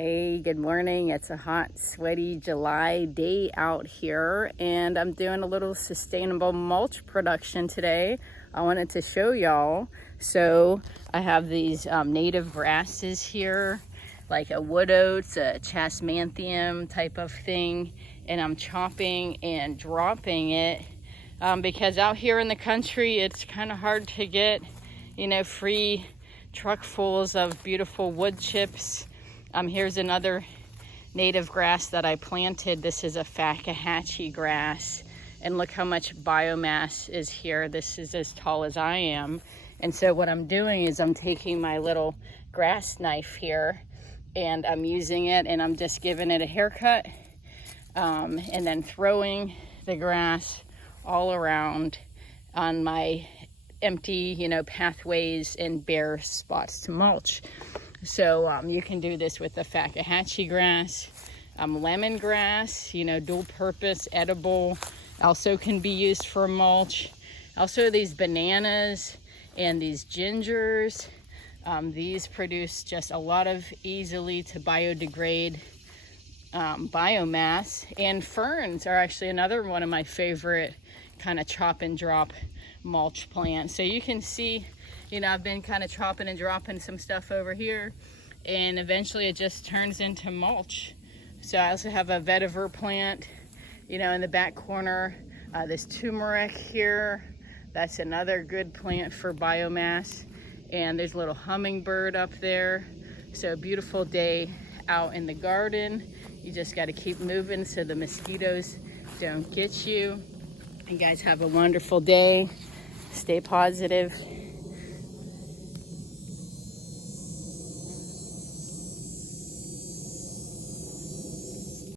Hey, good morning. It's a hot, sweaty July day out here, and I'm doing a little sustainable mulch production today. I wanted to show y'all. So I have these native grasses here, like a wood oats, a chasmanthium type of thing, and I'm chopping and dropping it because out here in the country, it's kind of hard to get, free truckfuls of beautiful wood chips. Here's another native grass that I planted. This is a fakahatchee grass, and look how much biomass is here. This is as tall as I am. And so what I'm doing is I'm taking my little grass knife here and I'm using it, and I'm just giving it a haircut and then throwing the grass all around on my empty, pathways and bare spots to mulch. So you can do this with the fakahatchee grass, lemongrass, dual purpose, edible, also can be used for mulch. Also these bananas and these gingers, these produce just a lot of easily to biodegrade biomass. And ferns are actually another one of my favorite kind of chop and drop mulch plants. So you can see, I've been kind of chopping and dropping some stuff over here, and eventually it just turns into mulch. So I also have a vetiver plant, in the back corner. This turmeric here, that's another good plant for biomass. And there's a little hummingbird up there. So a beautiful day out in the garden. You just got to keep moving so the mosquitoes don't get you. You guys have a wonderful day. Stay positive.